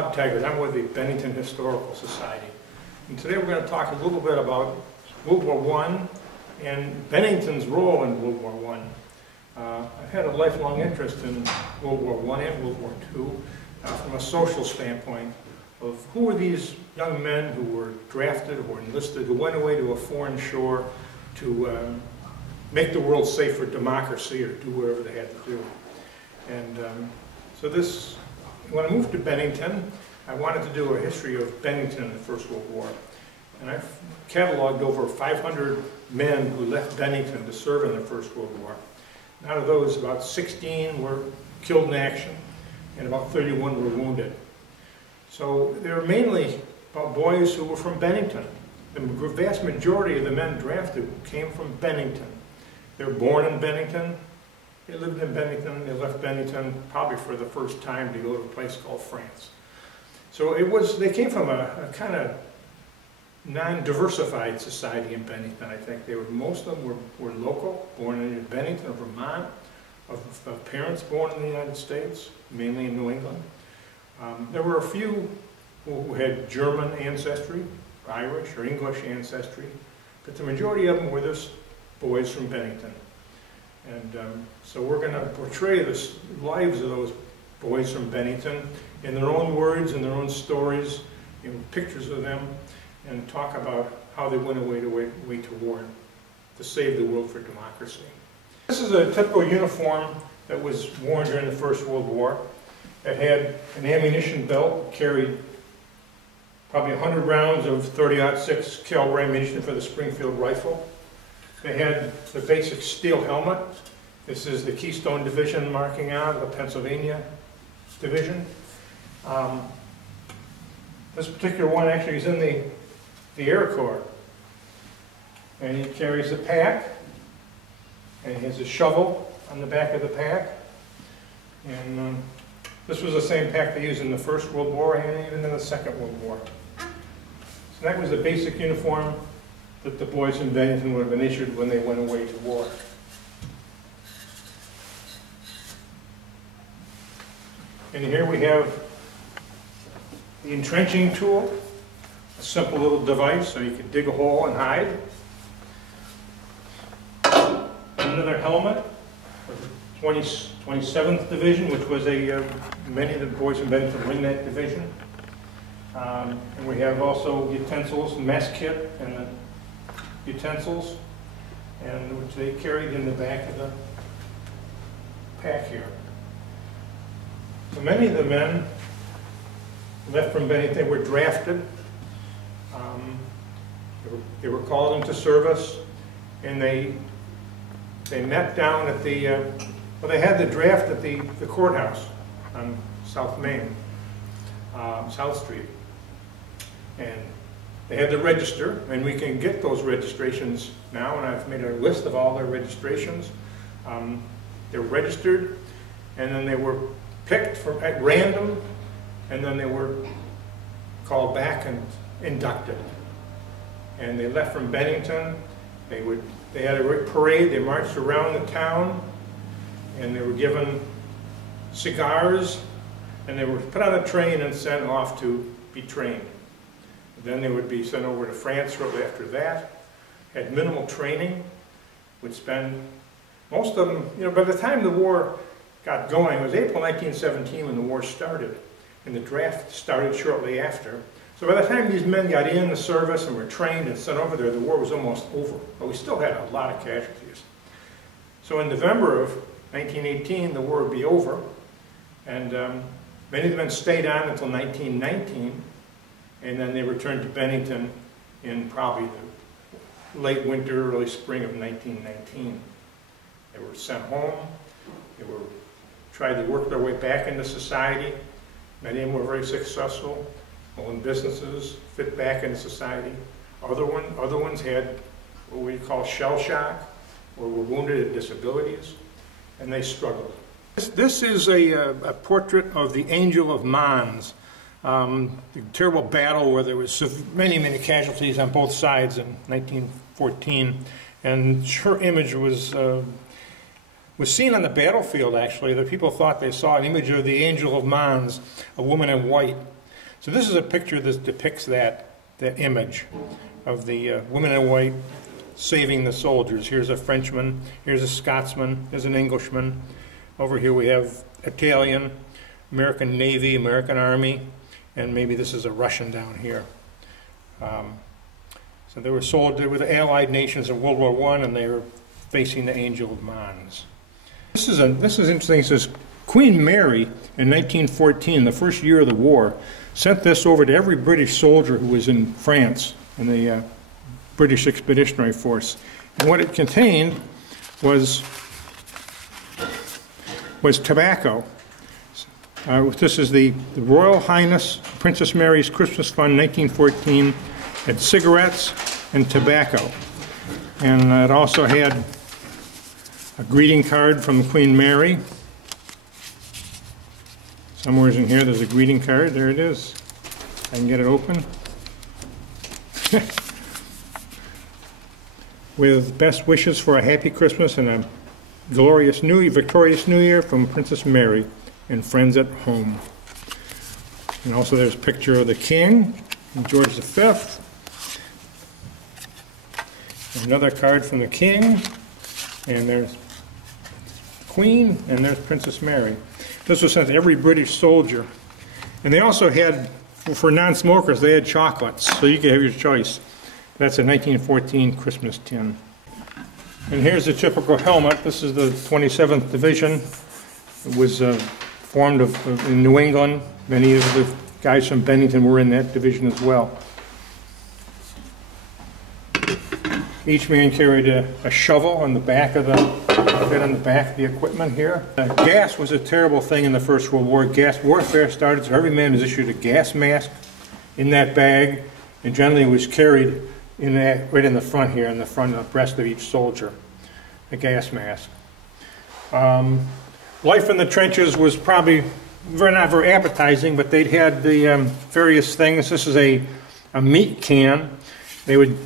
Bob Taggart. I'm with the Bennington Historical Society. And today we're going to talk a little bit about World War I and Bennington's role in World War I. I've had a lifelong interest in World War I and World War II from a social standpoint of who were these young men who were drafted or enlisted, who went away to a foreign shore to make the world safe for democracy or do whatever they had to do. And when I moved to Bennington, I wanted to do a history of Bennington in the First World War. And I've cataloged over 500 men who left Bennington to serve in the First World War. And out of those, about 16 were killed in action, and about 31 were wounded. So they were mainly about boys who were from Bennington. The vast majority of the men drafted came from Bennington. They were born in Bennington, they lived in Bennington, they left Bennington probably for the first time to go to a place called France. So they came from a kind of non-diversified society in Bennington, I think. Most of them were local, born in Bennington, Vermont, of parents born in the United States, mainly in New England. There were a few who had German ancestry, Irish or English ancestry, but the majority of them were just boys from Bennington. And so we're going to portray the lives of those boys from Bennington in their own words and their own stories, pictures of them, and talk about how they went away to war to save the world for democracy. This is a typical uniform that was worn during the First World War. It had an ammunition belt, carried probably 100 rounds of 30-06 caliber ammunition for the Springfield rifle. They had the basic steel helmet. This is the Keystone Division marking out the Pennsylvania Division. This particular one actually is in the Air Corps. And he carries a pack, and he has a shovel on the back of the pack. And this was the same pack they used in the First World War and even in the Second World War. So that was the basic uniform that the boys in Bennington would have been issued when they went away to war. And here we have the Entrenching Tool, a simple little device so you could dig a hole and hide. Another helmet for the 27th Division, which was many of the boys in Bennington were in that division. And we have also utensils, mess kit, and the utensils, and which they carried in the back of the pack here. So many of the men left from Bennington were drafted. They were called into service, and they met down at they had the draft at the courthouse on South Main, South Street. And they had to register, and we can get those registrations now, and I've made a list of all their registrations. They were registered, and then they were picked at random, and then they were called back and inducted. And they left from Bennington. They had a parade. They marched around the town, and they were given cigars, and they were put on a train and sent off to be trained. Then they would be sent over to France shortly after that. Had minimal training. Would spend most of them, by the time the war got going, it was April 1917 when the war started, and the draft started shortly after. So by the time these men got in the service and were trained and sent over there, the war was almost over. But we still had a lot of casualties. So in November of 1918, the war would be over, and many of the men stayed on until 1919, and then they returned to Bennington in probably the late winter, early spring of 1919. They were sent home. They tried to work their way back into society. Many of them were very successful, owned businesses, fit back into society. Other ones had what we call shell shock, or were wounded at disabilities, and they struggled. This is a portrait of the Angel of Mons, the terrible battle where there was many, many casualties on both sides in 1914, and her image was seen on the battlefield, actually. The people thought they saw an image of the Angel of Mons, a woman in white. So this is a picture that depicts that image of the women in white saving the soldiers. Here's a Frenchman, here's a Scotsman, here's an Englishman. Over here we have Italian, American Navy, American Army, and maybe this is a Russian down here. So they were the Allied nations in World War I, and they were facing the Angel of Mons. This is interesting. It says Queen Mary in 1914, the first year of the war, sent this over to every British soldier who was in France in the British Expeditionary Force. And what it contained was tobacco. This is the Royal Highness Princess Mary's Christmas Fund 1914. Had cigarettes and tobacco. And it also had a greeting card from Queen Mary. Somewhere in here there's a greeting card. There it is. I can get it open. With best wishes for a happy Christmas and a glorious victorious New Year from Princess Mary and friends at home. And also there's a picture of the King, George V. Another card from the King, and there's Queen, and there's Princess Mary. This was sent to every British soldier. And they also had, for non-smokers, they had chocolates, so you could have your choice. That's a 1914 Christmas tin. And here's the typical helmet. This is the 27th Division. It was formed in New England. Many of the guys from Bennington were in that division as well. Each man carried a shovel on the back of the equipment here. Gas was a terrible thing in the First World War. Gas warfare started, so every man was issued a gas mask in that bag, and generally it was carried right in the front here, in the front of the breast of each soldier, a gas mask. Life in the trenches was probably not very appetizing, but they'd had the various things. This is a meat can. They would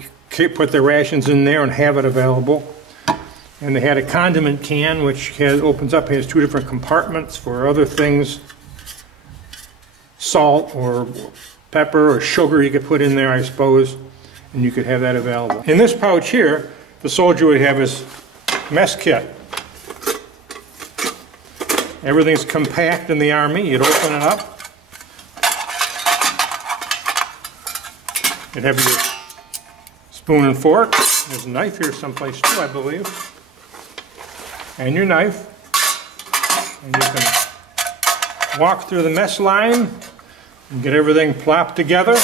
put their rations in there and have it available. And they had a condiment can, which opens up, has two different compartments for other things, salt or pepper or sugar you could put in there, I suppose, and you could have that available. In this pouch here, the soldier would have his mess kit. Everything's compact in the Army. You'd open it up. You'd have your spoon and fork. There's a knife here someplace too, I believe. And your knife. And you can walk through the mess line and get everything plopped together,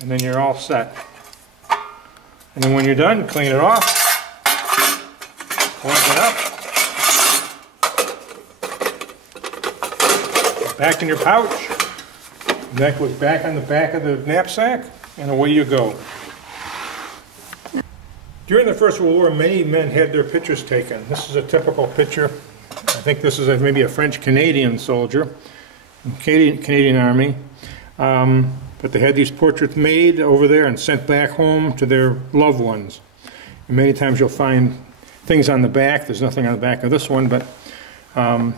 and then you're all set. And then when you're done, clean it off, close it up, back in your pouch, and that goes back on the back of the knapsack, and away you go. During the First World War, many men had their pictures taken. This is a typical picture. I think this is maybe a French-Canadian soldier, Canadian Army. But they had these portraits made over there and sent back home to their loved ones. And many times you'll find things on the back. There's nothing on the back of this one, but they're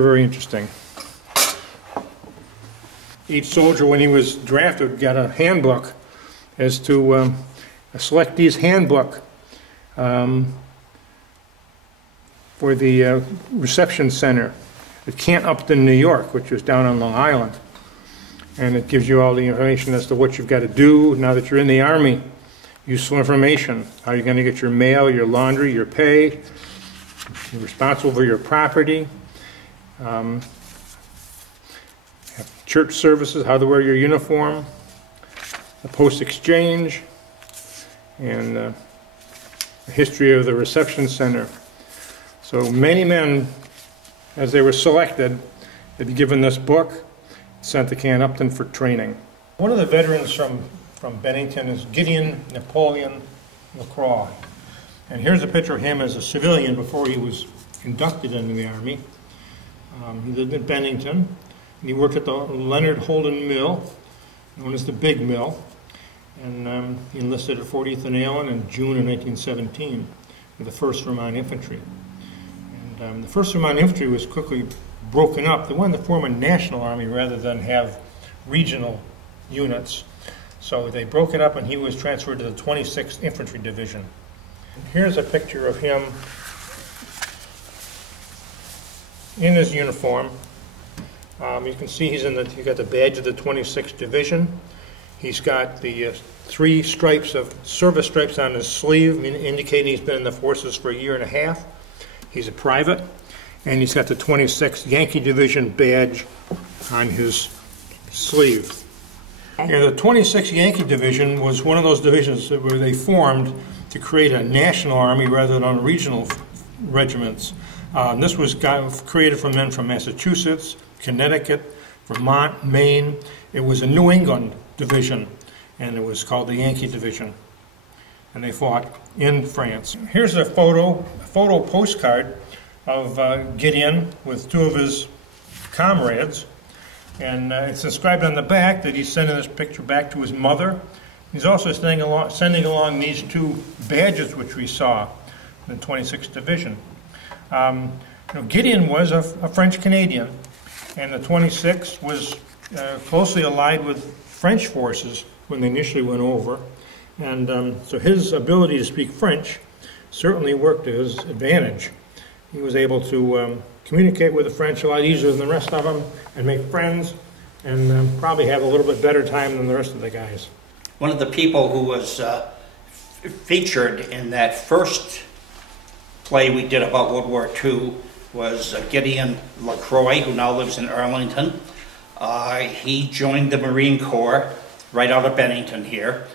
very interesting. Each soldier, when he was drafted, got a handbook as to a Selectees handbook for the reception center at Camp Upton, New York, which was down on Long Island. And it gives you all the information as to what you've got to do now that you're in the Army. Useful information. How you're going to get your mail, your laundry, your pay. You're responsible for your property. Church services, how to wear your uniform. The post exchange. And the history of the reception center. So many men, as they were selected, had been given this book, sent to Camp Upton for training. One of the veterans from Bennington is Gideon, Napoleon, Mccraw. And here's a picture of him as a civilian before he was inducted into the Army. He lived in Bennington, and he worked at the Leonard Holden Mill, known as the Big Mill. And he enlisted at 40th and Allen in June of 1917 with the 1st Vermont Infantry. And the 1st Vermont Infantry was quickly broken up. They wanted to form a national army rather than have regional units. So they broke it up, and he was transferred to the 26th Infantry Division. Here's a picture of him in his uniform. You can see he's got the badge of the 26th Division. He's got the 3 stripes of service stripes on his sleeve, indicating he's been in the forces for a year and a half. He's a private, and he's got the 26th Yankee Division badge on his sleeve. And the 26th Yankee Division was one of those divisions where they formed to create a national army rather than regional regiments. This was created from men from Massachusetts, Connecticut, Vermont, Maine. It was a New England division, and it was called the Yankee Division. And they fought in France. Here's a photo postcard of Gideon with 2 of his comrades. And it's inscribed on the back that he's sending this picture back to his mother. He's also sending along these 2 badges which we saw in the 26th Division. Gideon was a French Canadian, and the 26th was closely allied with French forces when they initially went over. And so his ability to speak French certainly worked to his advantage. He was able to communicate with the French a lot easier than the rest of them and make friends and probably have a little bit better time than the rest of the guys. One of the people who was featured in that first play we did about World War II was Gideon Mccraw, who now lives in Arlington. He joined the Marine Corps right out of Bennington here.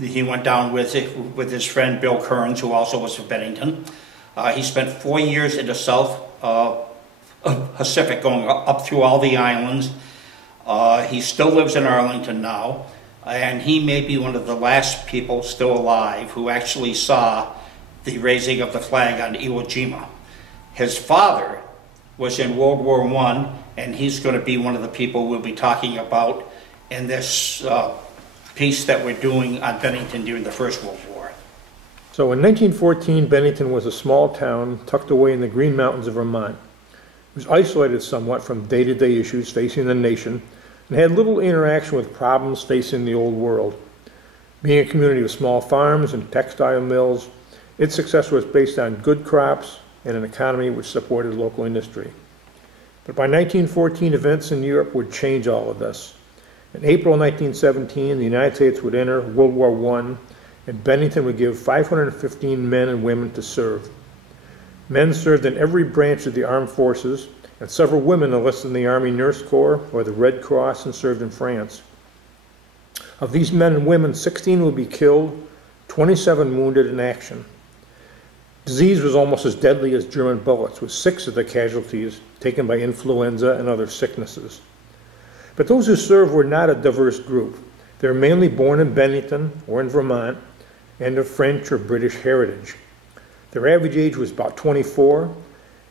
He went down with his friend Bill Kearns, who also was from Bennington. He spent 4 years in the South Pacific, going up through all the islands. He still lives in Arlington now, and he may be one of the last people still alive who actually saw the raising of the flag on Iwo Jima. His father was in World War I, and he's going to be one of the people we'll be talking about in this piece that we're doing on Bennington during the First World War. So in 1914, Bennington was a small town tucked away in the Green Mountains of Vermont. It was isolated somewhat from day-to-day issues facing the nation and had little interaction with problems facing the old world. Being a community of small farms and textile mills, its success was based on good crops and an economy which supported local industry. But by 1914, events in Europe would change all of this. In April 1917, the United States would enter World War I, and Bennington would give 515 men and women to serve. Men served in every branch of the armed forces, and several women enlisted in the Army Nurse Corps or the Red Cross and served in France. Of these men and women, 16 would be killed, 27 wounded in action. Disease was almost as deadly as German bullets, with 6 of the casualties taken by influenza and other sicknesses. But those who served were not a diverse group. They were mainly born in Bennington or in Vermont and of French or British heritage. Their average age was about 24, and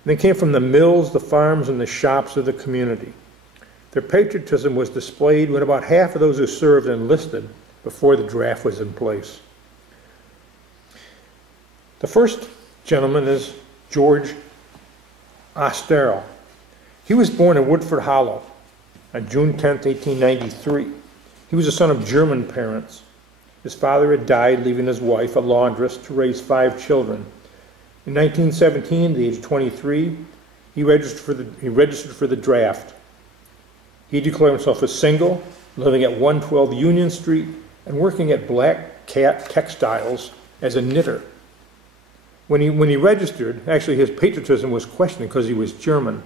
they came from the mills, the farms, and the shops of the community. Their patriotism was displayed when about half of those who served enlisted before the draft was in place. The first gentleman is George Austero. He was born in Woodford Hollow on June 10, 1893. He was the son of German parents. His father had died, leaving his wife, a laundress, to raise 5 children. In 1917, at the age of 23, he registered for the draft. He declared himself as single, living at 112 Union Street, and working at Black Cat Textiles as a knitter. When he registered, actually his patriotism was questioned because he was German.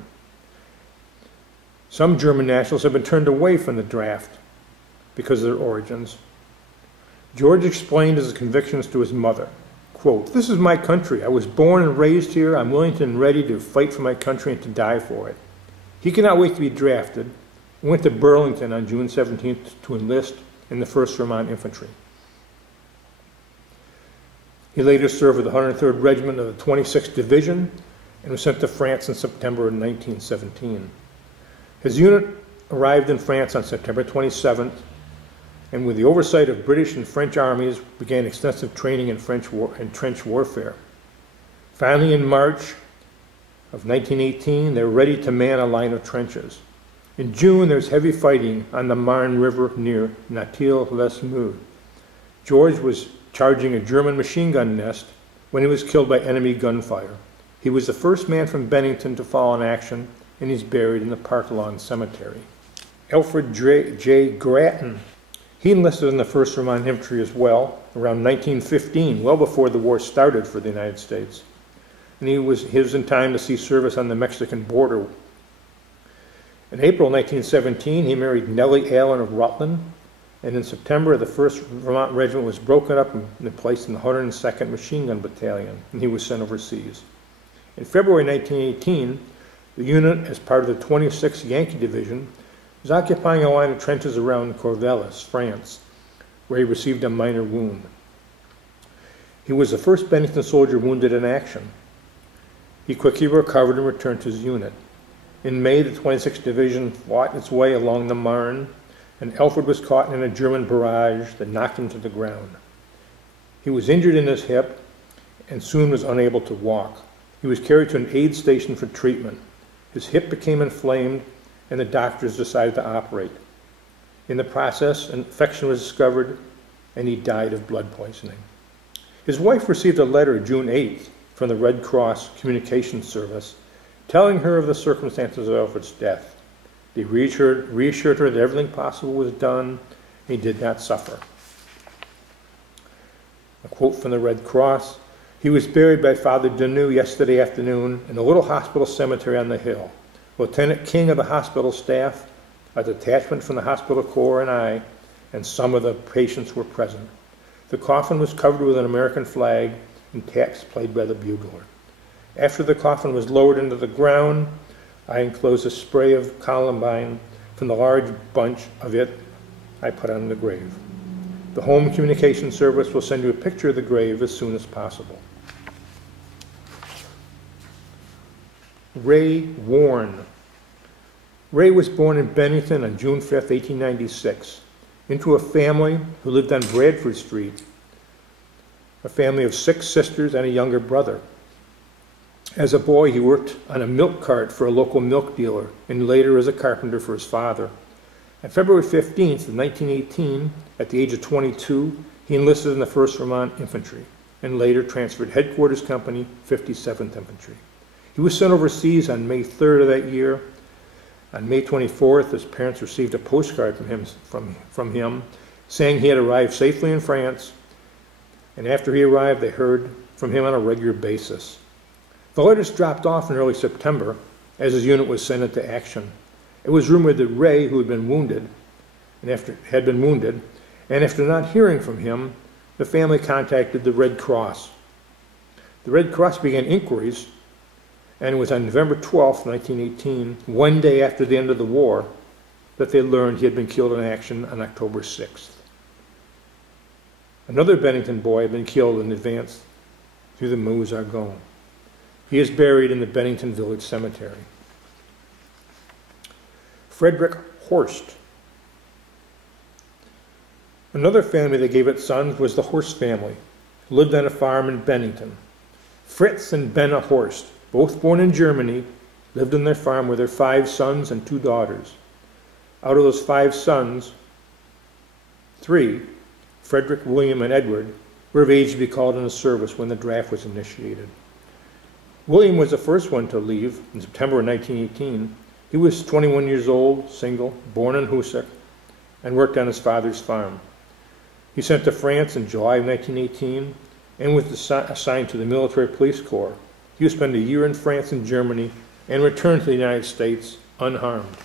Some German nationals have been turned away from the draft because of their origins. George explained his convictions to his mother. Quote, "This is my country. I was born and raised here. I'm willing and ready to fight for my country and to die for it." He could not wait to be drafted and went to Burlington on June 17th to enlist in the 1st Vermont Infantry. He later served with the 103rd Regiment of the 26th Division and was sent to France in September of 1917. His unit arrived in France on September 27th, and with the oversight of British and French armies, began extensive training in trench warfare. Finally, in March of 1918, they were ready to man a line of trenches. In June, there's heavy fighting on the Marne River near Napoleon. George was charging a German machine gun nest when he was killed by enemy gunfire. He was the first man from Bennington to fall in action, and he's buried in the Park Lawn Cemetery. Alfred J. Grattan, he enlisted in the 1st Vermont Infantry as well, around 1915, well before the war started for the United States. And he was in time to see service on the Mexican border. In April 1917, he married Nellie Allen of Rutland, and in September, the 1st Vermont Regiment was broken up and placed in the 102nd Machine Gun Battalion, and he was sent overseas. In February 1918, the unit, as part of the 26th Yankee Division, was occupying a line of trenches around Corvallis, France, where he received a minor wound. He was the first Bennington soldier wounded in action. He quickly recovered and returned to his unit. In May, the 26th Division fought its way along the Marne, and Alfred was caught in a German barrage that knocked him to the ground. He was injured in his hip and soon was unable to walk. He was carried to an aid station for treatment. His hip became inflamed, and the doctors decided to operate. In the process, an infection was discovered, and he died of blood poisoning. His wife received a letter June 8th from the Red Cross Communications Service telling her of the circumstances of Alfred's death. They reassured her that everything possible was done, and he did not suffer. A quote from the Red Cross: "He was buried by Father Deneau yesterday afternoon in a little hospital cemetery on the hill. Lieutenant King of the hospital staff, a detachment from the hospital corps, and I, and some of the patients were present. The coffin was covered with an American flag and taps played by the bugler. After the coffin was lowered into the ground, I enclosed a spray of columbine from the large bunch of it I put on the grave. The Home Communication Service will send you a picture of the grave as soon as possible." Ray Warren. Ray was born in Bennington on June 5, 1896, into a family who lived on Bradford Street, a family of 6 sisters and a younger brother. As a boy, he worked on a milk cart for a local milk dealer and later as a carpenter for his father. On February 15th of 1918, at the age of 22, he enlisted in the 1st Vermont Infantry and later transferred headquarters company 57th Infantry. He was sent overseas on May 3rd of that year. On May 24th, his parents received a postcard from him saying he had arrived safely in France, and after he arrived, they heard from him on a regular basis. The letters dropped off in early September as his unit was sent into action. It was rumored that Ray, who had been wounded, and after not hearing from him, the family contacted the Red Cross. The Red Cross began inquiries, and it was on November 12, 1918, one day after the end of the war, that they learned he had been killed in action on October 6th. Another Bennington boy had been killed in advance through the Meuse Argonne. He is buried in the Bennington Village Cemetery. Frederick Horst. Another family that gave its sons was the Horst family, who lived on a farm in Bennington. Fritz and Benna Horst, both born in Germany, lived on their farm with their 5 sons and 2 daughters. Out of those 5 sons, 3, Frederick, William, and Edward, were of age to be called into service when the draft was initiated. William was the first one to leave in September of 1918. He was 21 years old, single, born in Hoosac, and worked on his father's farm. He sent to France in July of 1918 and was assigned to the Military Police Corps. He would spend a year in France and Germany and return to the United States unharmed.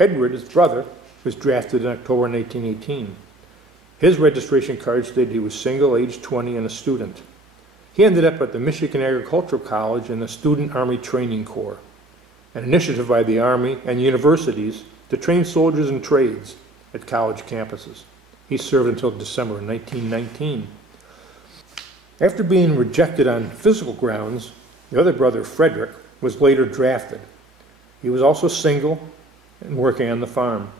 Edward, his brother, was drafted in October 1918. His registration card stated he was single, age 20, and a student. He ended up at the Michigan Agricultural College in the Student Army Training Corps, an initiative by the Army and universities to train soldiers in trades at college campuses. He served until December 1919. After being rejected on physical grounds, the other brother, Frederick, was later drafted. He was also single and working on the farm.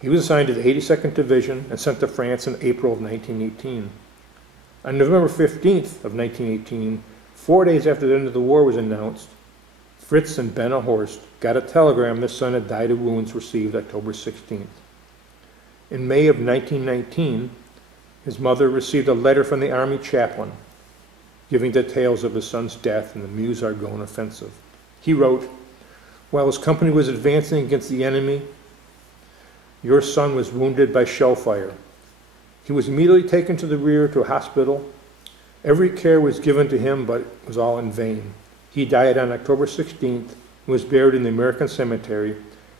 He was assigned to the 82nd Division and sent to France in April of 1918. On November 15th of 1918, 4 days after the end of the war was announced, Fritz and Benna Horst got a telegram their son had died of wounds received October 16th. In May of 1919, his mother received a letter from the Army chaplain giving details of his son's death in the Meuse-Argonne offensive. He wrote, "While his company was advancing against the enemy, your son was wounded by shell fire. He was immediately taken to the rear to a hospital. Every care was given to him, but it was all in vain. He died on October 16th and was buried in the American cemetery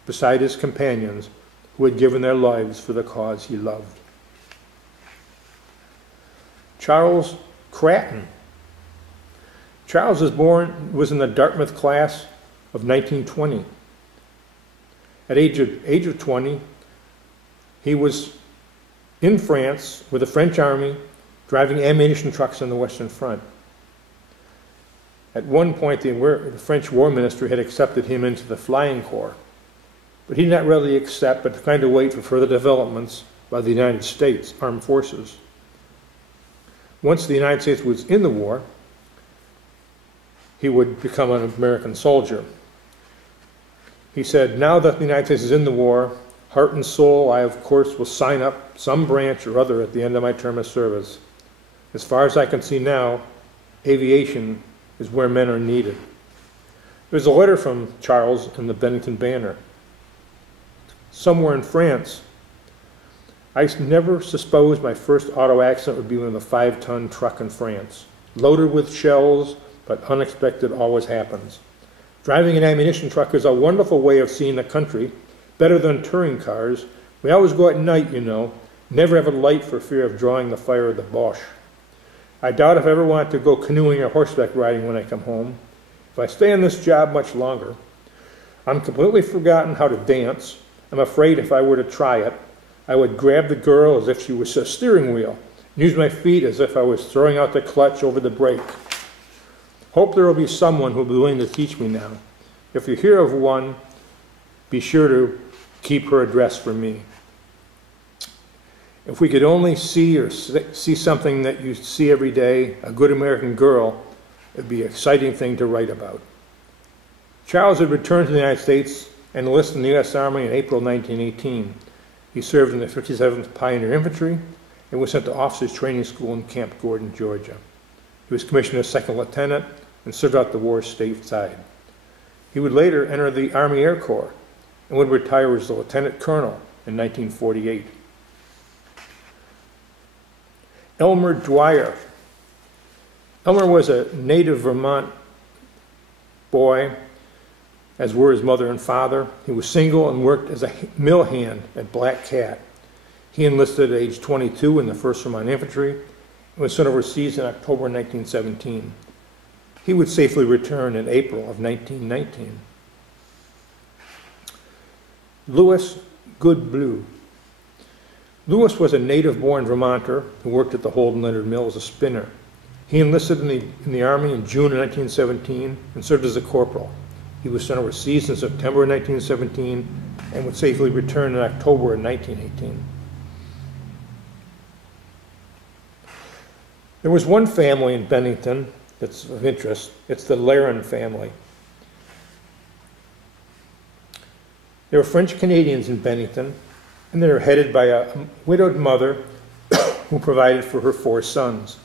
beside his companions who had given their lives for the cause he loved." Charles Cratton. Charles was in the Dartmouth class of 1920. At age of 20, he was in France with the French army, driving ammunition trucks on the Western Front. At one point, the French War Ministry had accepted him into the Flying Corps, but he did not readily accept, but kind of wait for further developments by the United States Armed Forces. Once the United States was in the war, he would become an American soldier. He said, "Now that the United States is in the war, heart and soul, I of course will sign up some branch or other at the end of my term of service. As far as I can see now, aviation is where men are needed." There's a letter from Charles in the Bennington Banner. "Somewhere in France, I never supposed my first auto accident would be with a 5-ton truck in France, loaded with shells, but unexpected always happens. Driving an ammunition truck is a wonderful way of seeing the country, better than touring cars. We always go at night, you know, never have a light for fear of drawing the fire of the Boche. I doubt if I ever want to go canoeing or horseback riding when I come home. If I stay on this job much longer, I'm completely forgotten how to dance. I'm afraid if I were to try it, I would grab the girl as if she was a steering wheel, and use my feet as if I was throwing out the clutch over the brake. Hope there will be someone who will be willing to teach me now. If you hear of one, be sure to keep her address for me." If we could only see something that you see every day, a good American girl, it would be an exciting thing to write about. Charles had returned to the United States and enlisted in the U.S. Army in April 1918. He served in the 57th Pioneer Infantry and was sent to Officers Training School in Camp Gordon, Georgia. He was commissioned as second lieutenant and served out the war stateside. He would later enter the Army Air Corps and would retire as a lieutenant colonel in 1948. Elmer Dwyer. Elmer was a native Vermont boy, as were his mother and father. He was single and worked as a mill hand at Black Cat. He enlisted at age 22 in the 1st Vermont Infantry and was sent overseas in October 1917. He would safely return in April of 1919. Louis Goodblue. Louis was a native-born Vermonter who worked at the Holden Leonard Mill as a spinner. He enlisted in the Army in June of 1917 and served as a corporal. He was sent overseas in September of 1917 and would safely return in October of 1918. There was one family in Bennington that's of interest. It's the Laren family. There were French Canadians in Bennington, and they were headed by a widowed mother who provided for her 4 sons.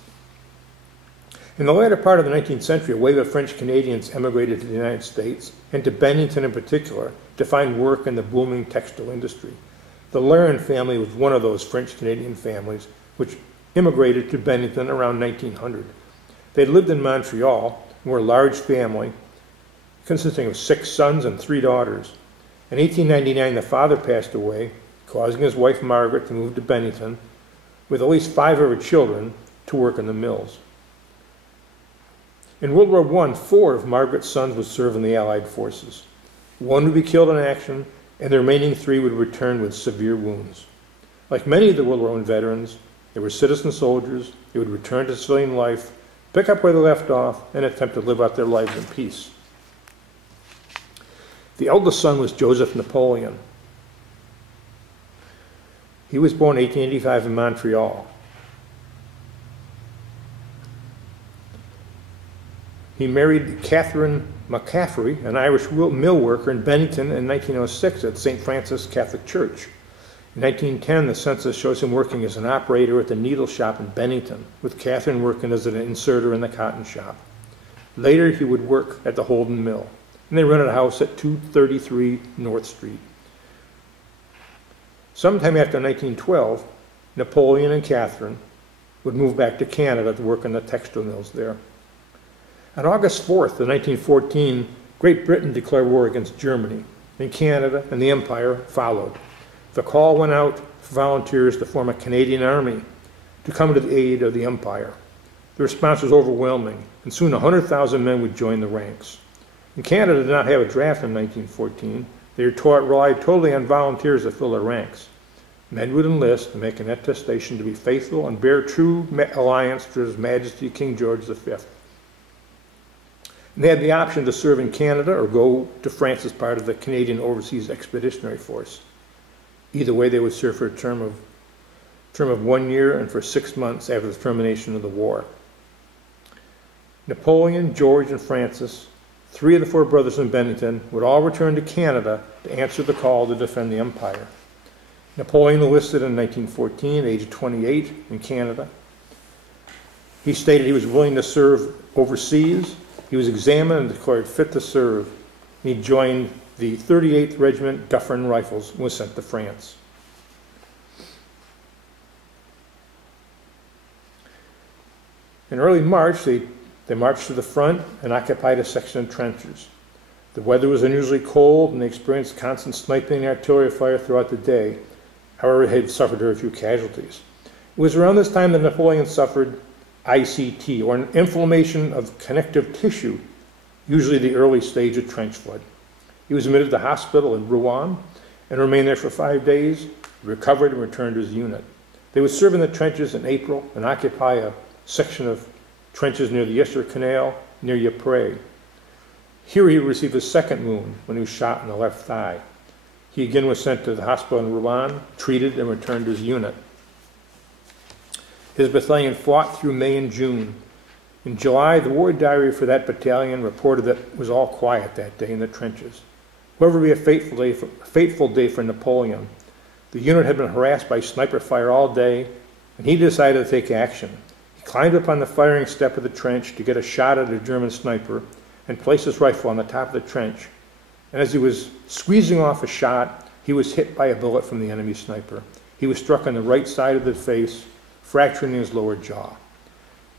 In the latter part of the 19th century, a wave of French Canadians emigrated to the United States, and to Bennington in particular, to find work in the booming textile industry. The Laren family was one of those French Canadian families which immigrated to Bennington around 1900. They lived in Montreal and were a large family consisting of 6 sons and 3 daughters. In 1899, the father passed away, causing his wife Margaret to move to Bennington with at least 5 of her children to work in the mills. In World War I, 4 of Margaret's sons would serve in the Allied forces. 1 would be killed in action, and the remaining 3 would return with severe wounds. Like many of the World War I veterans, they were citizen soldiers. They would return to civilian life, pick up where they left off, and attempt to live out their lives in peace. The eldest son was Joseph Napoleon. He was born in 1885 in Montreal. He married Catherine McCaffrey, an Irish mill worker in Bennington in 1906 at St. Francis Catholic Church. In 1910, the census shows him working as an operator at the needle shop in Bennington, with Catherine working as an inserter in the cotton shop. Later, he would work at the Holden Mill, and they rented a house at 233 North Street. Sometime after 1912, Napoleon and Catherine would move back to Canada to work in the textile mills there. On August 4th of 1914, Great Britain declared war against Germany, and Canada and the Empire followed. The call went out for volunteers to form a Canadian army to come to the aid of the Empire. The response was overwhelming, and soon 100,000 men would join the ranks. And Canada did not have a draft in 1914. They relied totally on volunteers to fill their ranks. Men would enlist and make an attestation to be faithful and bear true alliance to His Majesty King George V. And they had the option to serve in Canada or go to France as part of the Canadian Overseas Expeditionary Force. Either way, they would serve for a term of 1 year and for 6 months after the termination of the war. Napoleon, George, and Francis, 3 of the 4 brothers in Bennington, would all return to Canada to answer the call to defend the Empire. Napoleon enlisted in 1914, aged 28, in Canada. He stated he was willing to serve overseas. He was examined and declared fit to serve. He joined the 38th Regiment Dufferin Rifles and was sent to France. In early March, they marched to the front and occupied a section of trenches. The weather was unusually cold, and they experienced constant sniping and artillery fire throughout the day. However, they had suffered very few casualties. It was around this time that Napoleon suffered ICT, or an inflammation of connective tissue, usually the early stage of trench flood. He was admitted to the hospital in Rouen and remained there for 5 days, recovered, and returned to his unit. They would serve in the trenches in April and occupy a section of trenches near the Yser Canal, near Ypres. Here he received his second wound when he was shot in the left thigh. He again was sent to the hospital in Rouen, treated, and returned to his unit. His battalion fought through May and June. In July, the war diary for that battalion reported that it was all quiet that day in the trenches. However, it would be a fateful day for Napoleon. The unit had been harassed by sniper fire all day, and he decided to take action. He climbed up on the firing step of the trench to get a shot at a German sniper and placed his rifle on the top of the trench. And as he was squeezing off a shot, he was hit by a bullet from the enemy sniper. He was struck on the right side of the face, fracturing his lower jaw.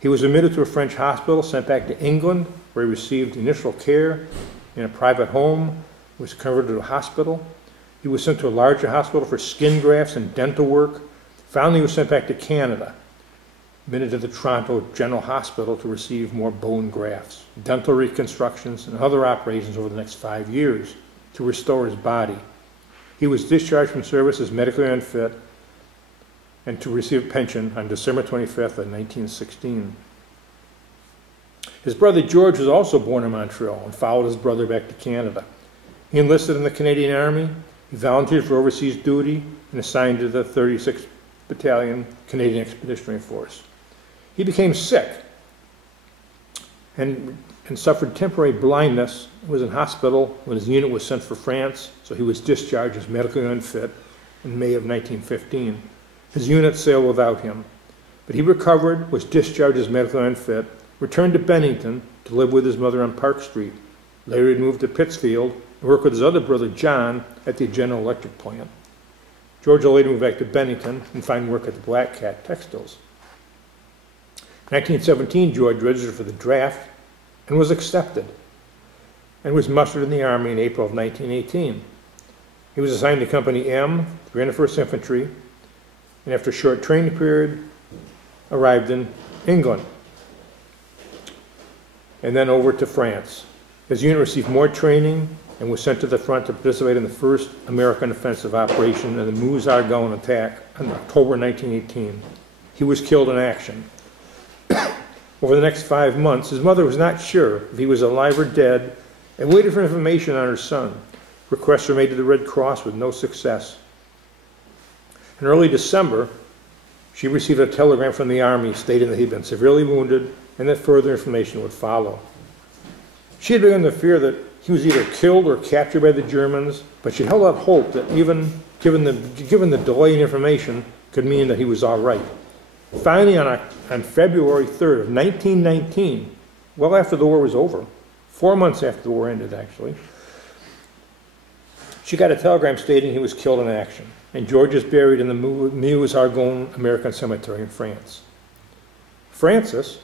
He was admitted to a French hospital, sent back to England, where he received initial care in a private home, was converted to a hospital. He was sent to a larger hospital for skin grafts and dental work. Finally, he was sent back to Canada, admitted to the Toronto General Hospital to receive more bone grafts, dental reconstructions, and other operations over the next 5 years to restore his body. He was discharged from service as medically unfit and to receive a pension on December 25th of 1916. His brother George was also born in Montreal and followed his brother back to Canada. He enlisted in the Canadian Army. He volunteered for overseas duty and assigned to the 36th Battalion Canadian Expeditionary Force. He became sick and suffered temporary blindness. He was in hospital when his unit was sent for France, so he was discharged as medically unfit in May of 1915. His unit sailed without him, but he recovered, was discharged as medically unfit, returned to Bennington to live with his mother on Park Street. Later he moved to Pittsfield and worked with his other brother John at the General Electric plant. George will later move back to Bennington and find work at the Black Cat Textiles. In 1917, George registered for the draft and was accepted and was mustered in the Army in April of 1918. He was assigned to Company M, 301st Infantry, and after a short training period, arrived in England, and then over to France. His unit received more training and was sent to the front to participate in the first American offensive operation in the Meuse-Argonne attack in October 1918. He was killed in action. Over the next 5 months, his mother was not sure if he was alive or dead and waited for information on her son. Requests were made to the Red Cross with no success. In early December, she received a telegram from the Army stating that he'd been severely wounded and that further information would follow. She had begun to fear that he was either killed or captured by the Germans, but she held out hope that even given the delay in information could mean that he was all right. Finally, on February 3rd of 1919, well after the war was over, 4 months after the war ended actually, she got a telegram stating he was killed in action, and George is buried in the Meuse-Argonne American Cemetery in France. Francis,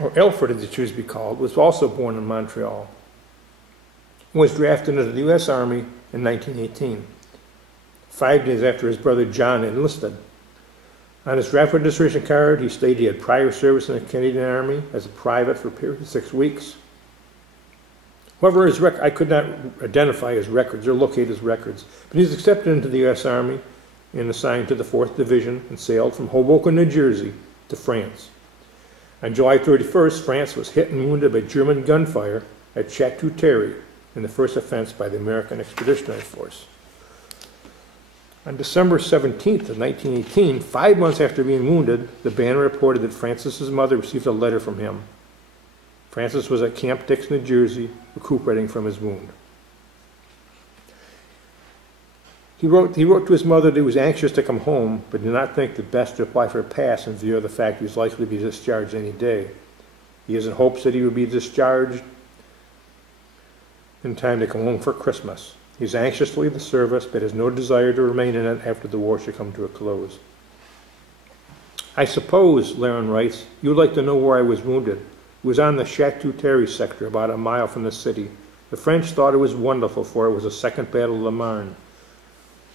or Alfred as he chose to be called, was also born in Montreal and was drafted into the U.S. Army in 1918, 5 days after his brother John enlisted. On his draft registration card, he stated he had prior service in the Canadian Army as a private for a period of 6 weeks. However, I could not identify his records or locate his records, but he was accepted into the U.S. Army and assigned to the 4th Division and sailed from Hoboken, New Jersey to France. On July 31st, France was hit and wounded by German gunfire at Chateau-Thierry in the first offense by the American Expeditionary Force. On December 17th of 1918, 5 months after being wounded, the banner reported that Francis's mother received a letter from him. Francis was at Camp Dix, New Jersey, recuperating from his wound. He wrote to his mother that he was anxious to come home, but did not think it best to apply for a pass in view of the fact he was likely to be discharged any day. He is in hopes that he would be discharged in time to come home for Christmas. He is anxious to leave the service, but has no desire to remain in it after the war should come to a close. I suppose, Laren writes, you would like to know where I was wounded. It was on the Chateau-Thierry sector, about a mile from the city. The French thought it was wonderful, for it was the Second Battle of the Marne.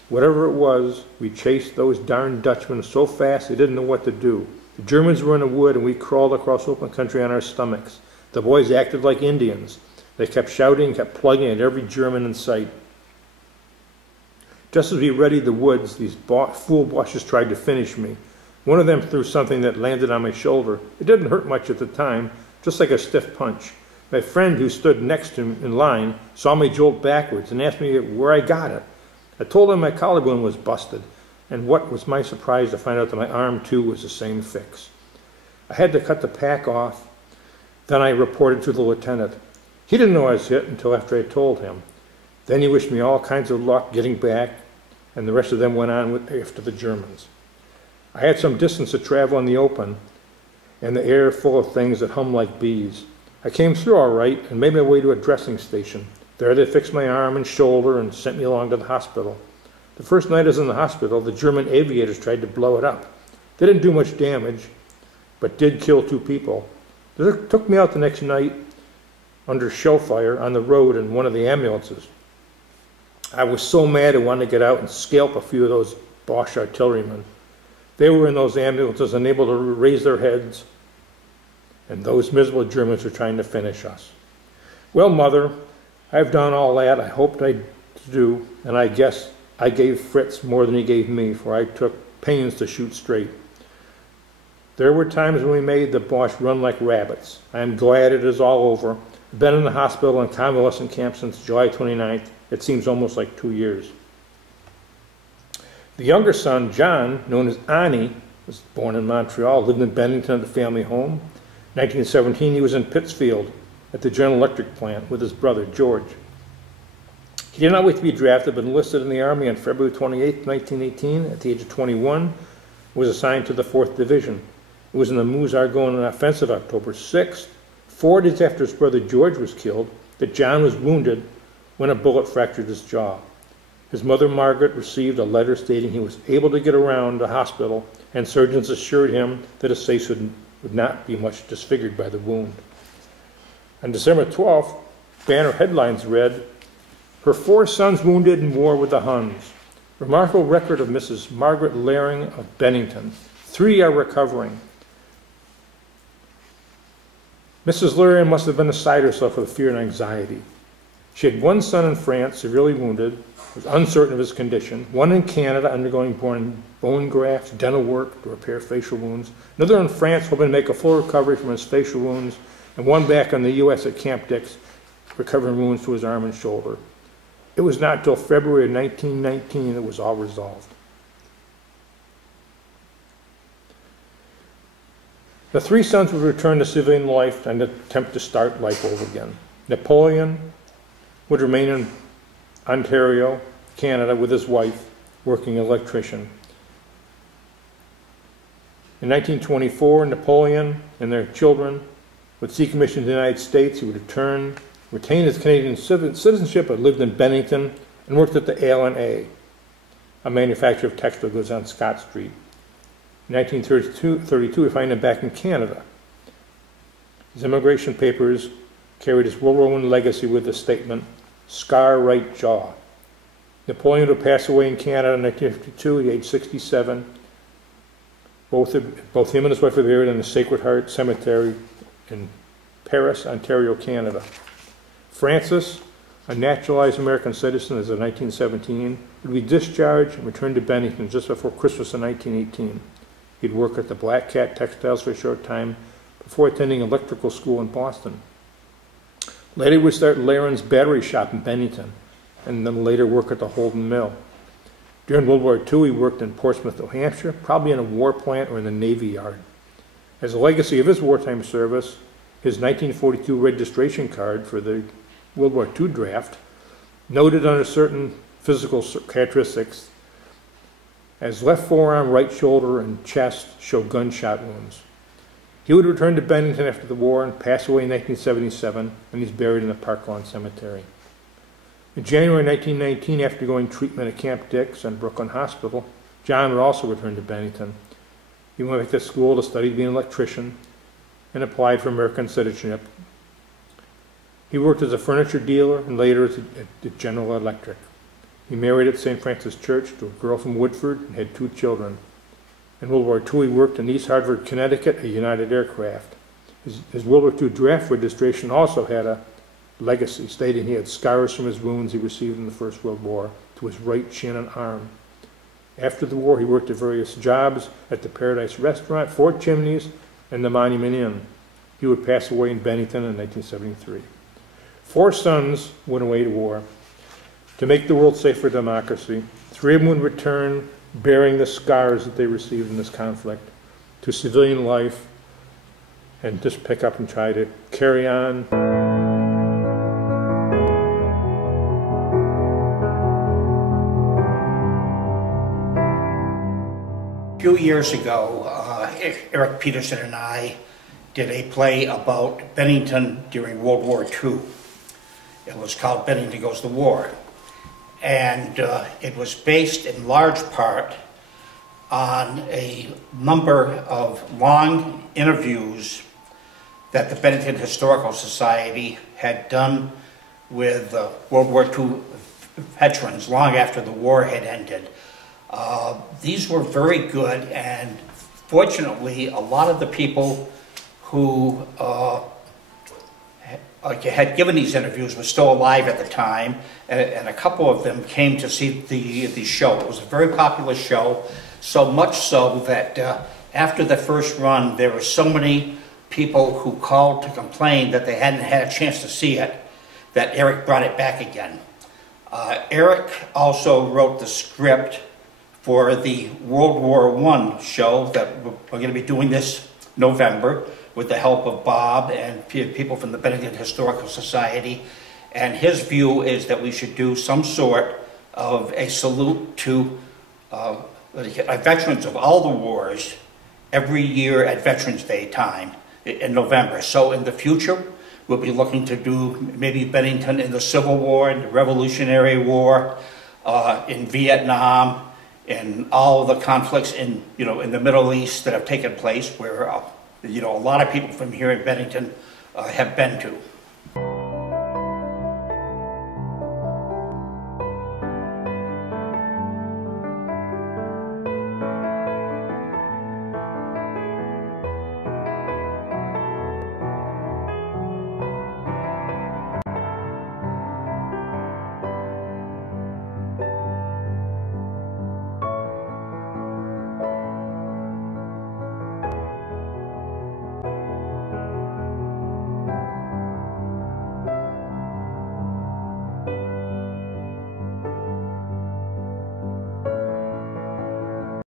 Whatever it was, we chased those darn Dutchmen so fast they didn't know what to do. The Germans were in a wood, and we crawled across open country on our stomachs. The boys acted like Indians. They kept shouting, kept plugging at every German in sight. Just as we readied the woods, these fool Boches tried to finish me. One of them threw something that landed on my shoulder. It didn't hurt much at the time, just like a stiff punch. My friend who stood next to him in line saw me jolt backwards and asked me where I got it. I told him my collarbone was busted, and what was my surprise to find out that my arm too was the same fix. I had to cut the pack off. Then I reported to the lieutenant. He didn't know I was hit until after I told him. Then he wished me all kinds of luck getting back, and the rest of them went on after the Germans. I had some distance to travel in the open, and the air full of things that hum like bees. I came through all right and made my way to a dressing station. There they fixed my arm and shoulder and sent me along to the hospital. The first night I was in the hospital, the German aviators tried to blow it up. They didn't do much damage, but did kill 2 people. They took me out the next night under shell fire on the road in one of the ambulances. I was so mad I wanted to get out and scalp a few of those Boche artillerymen. They were in those ambulances unable to raise their heads, and those miserable Germans were trying to finish us. Well, Mother, I've done all that I hoped I'd do, and I guess I gave Fritz more than he gave me, for I took pains to shoot straight. There were times when we made the Boche run like rabbits. I am glad it is all over. I've been in the hospital and convalescent camp since July 29th. It seems almost like 2 years. The younger son, John, known as Ani, was born in Montreal, lived in Bennington at the family home. In 1917, he was in Pittsfield at the General Electric plant with his brother, George. He did not wait to be drafted, but enlisted in the Army on February 28, 1918. At the age of 21, was assigned to the 4th Division. It was in the Meuse-Argonne offensive October 6th, 4 days after his brother George was killed, that John was wounded when a bullet fractured his jaw. His mother, Margaret, received a letter stating he was able to get around the hospital, and surgeons assured him that his face would not be much disfigured by the wound. On December 12th, banner headlines read, "Her 4 sons wounded in war with the Huns. Remarkable record of Mrs. Margaret Laring of Bennington. 3 are recovering." Mrs. Laring must have been beside herself with fear and anxiety. She had 1 son in France, severely wounded, was uncertain of his condition, 1 in Canada undergoing bone grafts, dental work to repair facial wounds, another in France hoping to make a full recovery from his facial wounds, and 1 back in the U.S. at Camp Dix, recovering wounds to his arm and shoulder. It was not until February of 1919 that it was all resolved. The three sons would return to civilian life and attempt to start life over again. Napoleon would remain in Ontario, Canada, with his wife, working as an electrician. In 1924, Napoleon and their children would see commission in the United States. He would retain his Canadian citizenship, but lived in Bennington and worked at the L&A, a manufacturer of textile goods on Scott Street. In 1932, we find him back in Canada. His immigration papers carried his World War I legacy with the statement, "Scar right jaw." Napoleon would pass away in Canada in 1952 at age 67. Both him and his wife were buried in the Sacred Heart Cemetery in Paris, Ontario, Canada. Francis, a naturalized American citizen as of 1917, would be discharged and returned to Bennington just before Christmas in 1918. He'd work at the Black Cat Textiles for a short time before attending electrical school in Boston. Later he would start Laren's battery shop in Bennington, and then later work at the Holden Mill. During World War II, he worked in Portsmouth, New Hampshire, probably in a war plant or in the Navy Yard. As a legacy of his wartime service, his 1942 registration card for the World War II draft noted under certain physical characteristics as left forearm, right shoulder, and chest show gunshot wounds. He would return to Bennington after the war and pass away in 1977, and he's buried in the Park Lawn Cemetery. In January 1919, after going treatment at Camp Dix and Brooklyn Hospital, John would also return to Bennington. He went back to school to study being an electrician and applied for American citizenship. He worked as a furniture dealer and later at General Electric. He married at St. Francis Church to a girl from Woodford and had 2 children. In World War II, he worked in East Hartford, Connecticut at United Aircraft. His World War II draft registration also had a legacy, stating he had scars from his wounds he received in the First World War to his right chin and arm. After the war, he worked at various jobs at the Paradise Restaurant, Four Chimneys, and the Monument Inn. He would pass away in Bennington in 1973. 4 sons went away to war to make the world safe for democracy. 3 of them would return bearing the scars that they received in this conflict to civilian life and just pick up and try to carry on. A few years ago, Eric Peterson and I did a play about Bennington during World War II. It was called Bennington Goes to War. And it was based in large part on a number of long interviews that the Bennington Historical Society had done with World War II veterans long after the war had ended. These were very good, and fortunately, a lot of the people who had given these interviews were still alive at the time, and a couple of them came to see the show. It was a very popular show, so much so that after the first run, there were so many people who called to complain that they hadn't had a chance to see it, that Eric brought it back again. Eric also wrote the script for the World War I show that we're going to be doing this November with the help of Bob and people from the Bennington Historical Society. And his view is that we should do some sort of a salute to veterans of all the wars every year at Veterans Day time in November. So in the future, we'll be looking to do maybe Bennington in the Civil War, in the Revolutionary War, in Vietnam, in all the conflicts in the Middle East that have taken place, where a lot of people from here in Bennington have been to.